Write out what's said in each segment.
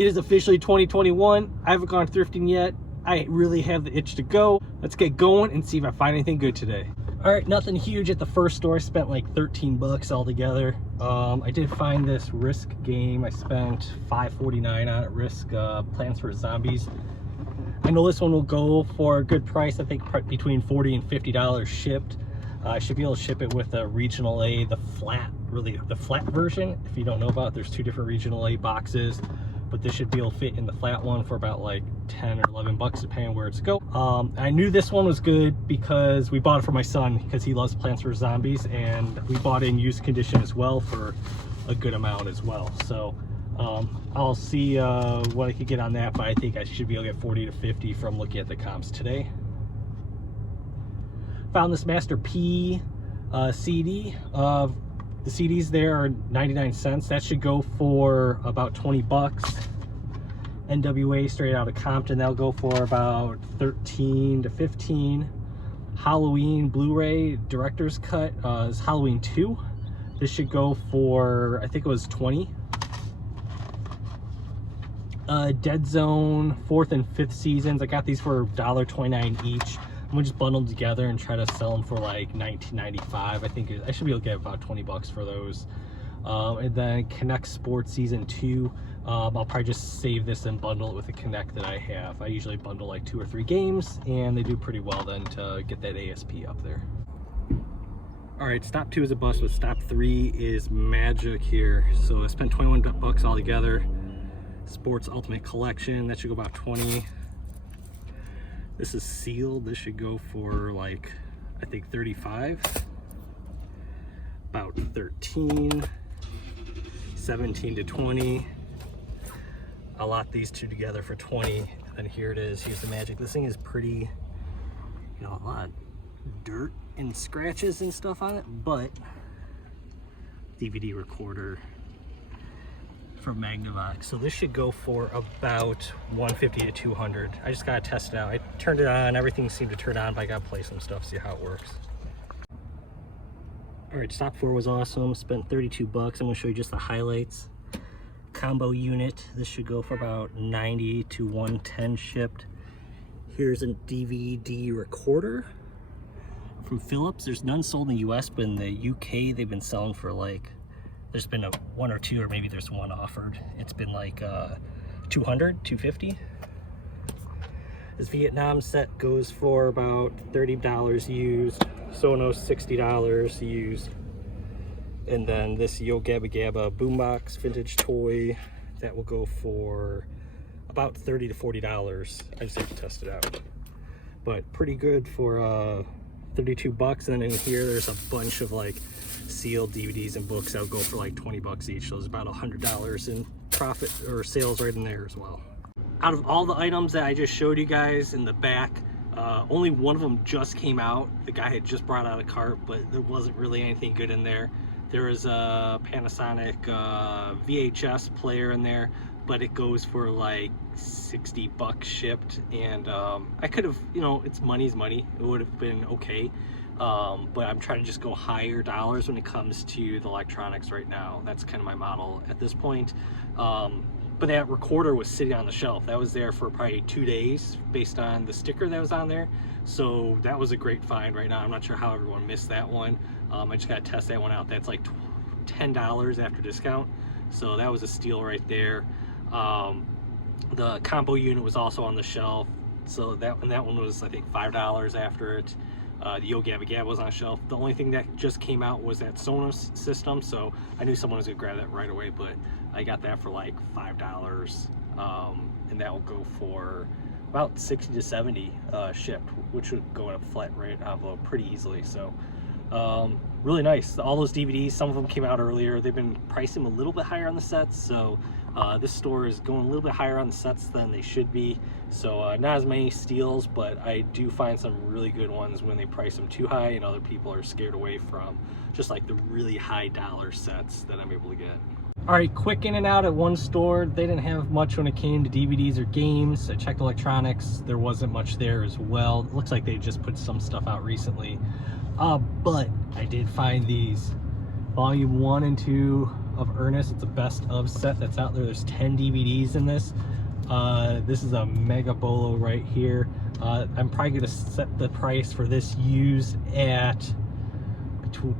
It is officially 2021. I haven't gone thrifting yet. I really have the itch to go. Let's get going and see if I find anything good today. All right, nothing huge at the first store. I spent like 13 bucks altogether. I did find this Risk game. I spent $5.49 on it. Risk Plants vs. Zombies. I know this one will go for a good price. I think between $40 and $50 shipped. I should be able to ship it with a Regional A, the flat version. If you don't know about it, there's two different Regional A boxes, but this should be able to fit in the flat one for about like 10 or 11 bucks depending on where it's go. I knew this one was good because we bought it for my son because he loves Plants vs. Zombies, and we bought it in used condition as well for a good amount as well. So I'll see what I could get on that, but I think I should be able to get 40 to 50 from looking at the comps today. Found this Master P CD. The CDs there are 99 cents. That should go for about 20 bucks. NWA straight out of Compton, that'll go for about 13 to 15. Halloween Blu-ray Director's Cut is Halloween 2. This should go for, I think it was 20. Dead Zone 4th and 5th seasons. I got these for $1.29 each. I'm gonna just bundle them together and try to sell them for like $19.95. I think I should be able to get about 20 bucks for those. And then Connect Sports Season 2. I'll probably just save this and bundle it with the Connect that I have. I usually bundle like 2 or 3 games, and they do pretty well then to get that ASP up there. All right, stop 2 is a bust, but stop 3 is magic here. So I spent 21 bucks altogether. Sports Ultimate Collection, that should go about 20. This is sealed. This should go for like, I think 35. About 13. 17 to 20. I'll lot these two together for 20. And then here it is. Here's the magic. This thing is pretty, you know, a lot of dirt and scratches and stuff on it, but DVD recorder from Magnavox. So this should go for about 150 to 200. I just gotta test it out. I turned it on, everything seemed to turn on, but I gotta play some stuff, see how it works. All right, stop 4 was awesome. Spent 32 bucks. I'm gonna show you just the highlights. Combo unit. This should go for about 90 to 110 shipped. Here's a DVD recorder from Philips. There's none sold in the US, but in the UK they've been selling for like, there's been a 1 or 2, or maybe there's one offered. It's been like 200, 250. This Vietnam set goes for about $30 used. Sonos $60 used. And then this Yo Gabba Gabba boombox vintage toy, that will go for about $30 to $40. I just have to test it out. But pretty good for 32 bucks. And then in here there's a bunch of like sealed DVDs and books that will go for like 20 bucks each. So there's about $100 in profit or sales right in there as well. Out of all the items that I just showed you guys in the back, only one of them just came out. The guy had just brought out a cart, but there wasn't really anything good in there. There is a Panasonic VHS player in there, but it goes for like 60 bucks shipped. And I could have, you know, it's money's money. It would have been okay. But I'm trying to just go higher dollars when it comes to the electronics right now. That's kind of my model at this point. But that recorder was sitting on the shelf. That was there for probably 2 days based on the sticker that was on there. So that was a great find right now. I'm not sure how everyone missed that one. I just gotta test that one out. That's like $10 after discount. So that was a steal right there. The combo unit was also on the shelf. So that one was, I think, $5 after it. The Yo Gabba Gabba was on the shelf. The only thing that just came out was that Sonos system, so I knew someone was gonna grab that right away, but I got that for like $5, and that will go for about 60 to 70 shipped, which would go in a flat rate envelope pretty easily. So really nice. All those DVDs, some of them came out earlier. They've been pricing a little bit higher on the sets, so this store is going a little bit higher on the sets than they should be. So not as many steals, but I do find some really good ones when they price them too high and other people are scared away from just like the really high dollar sets that I'm able to get. All right, quick in and out at one store. They didn't have much when it came to DVDs or games. I checked electronics. There wasn't much there as well. It looks like they just put some stuff out recently. But I did find these volume 1 and 2 of Ernest. It's a best of set that's out there. There's 10 DVDs in this. This is a mega bolo right here. I'm probably gonna set the price for this used at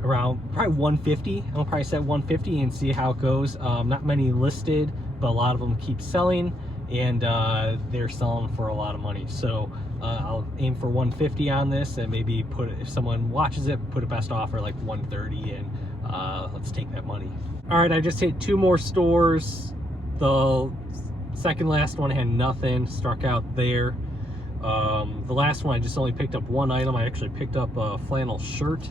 around probably 150. I'll probably set 150 and see how it goes. Not many listed, but a lot of them keep selling, and they're selling for a lot of money. So I'll aim for 150 on this, and maybe put it, if someone watches it, put a best offer like 130, and let's take that money. All right, I just hit 2 more stores. The second last one had nothing, struck out there. The last one I just only picked up 1 item. I actually picked up a flannel shirt.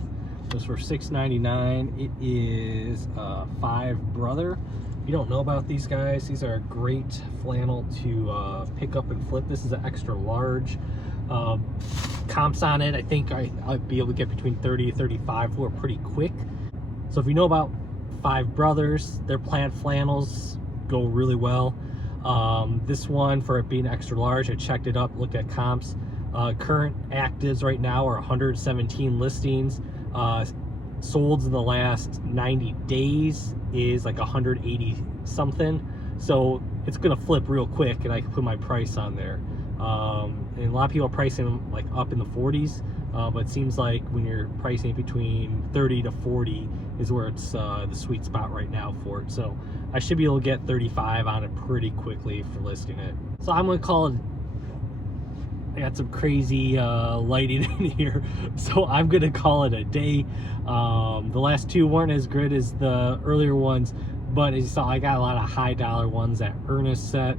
It was for $6.99. It is Five Brother. If you don't know about these guys, these are a great flannel to pick up and flip. This is an extra large. Comps on it, I think I'd be able to get between 30 to 35 for pretty quick. So if you know about Five Brothers, their plaid flannels go really well. This one, for it being extra large, I checked it up, looked at comps. Current actives right now are 117 listings. Sold in the last 90 days is like 180 something. So it's gonna flip real quick, and I can put my price on there. And a lot of people are pricing them like up in the 40s, but it seems like when you're pricing between 30 to 40 is where it's the sweet spot right now for it. So I should be able to get 35 on it pretty quickly for listing it. So I'm gonna call it. I got some crazy lighting in here, so I'm gonna call it a day. The last 2 weren't as good as the earlier ones, but as you saw, I got a lot of high dollar ones that Ernest set.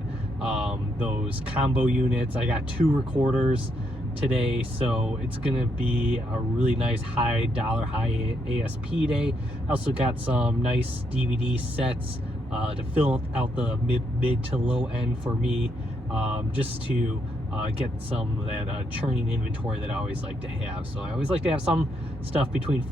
Those combo units, I got 2 recorders today, so it's gonna be a really nice high dollar, high ASP day. I also got some nice DVD sets to fill out the mid to low end for me, just to get some of that churning inventory that I always like to have. So I always like to have some stuff between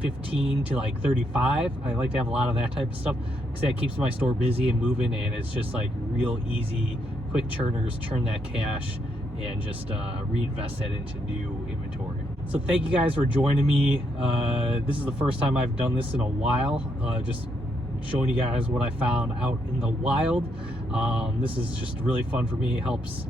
15 to like 35. I like to have a lot of that type of stuff because that keeps my store busy and moving, and it's just like real easy, quick churners, churn that cash and just reinvest that into new inventory. So thank you guys for joining me. This is the first time I've done this in a while, just showing you guys what I found out in the wild. This is just really fun for me. It helps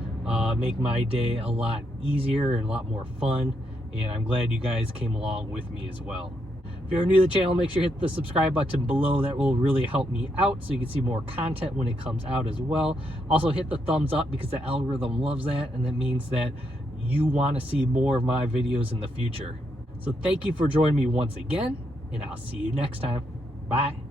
make my day a lot easier and a lot more fun, and I'm glad you guys came along with me as well. If you're new to the channel, make sure you hit the subscribe button below. That will really help me out so you can see more content when it comes out as well. Also hit the thumbs up because the algorithm loves that, and that means that you want to see more of my videos in the future. So thank you for joining me once again, and I'll see you next time. Bye.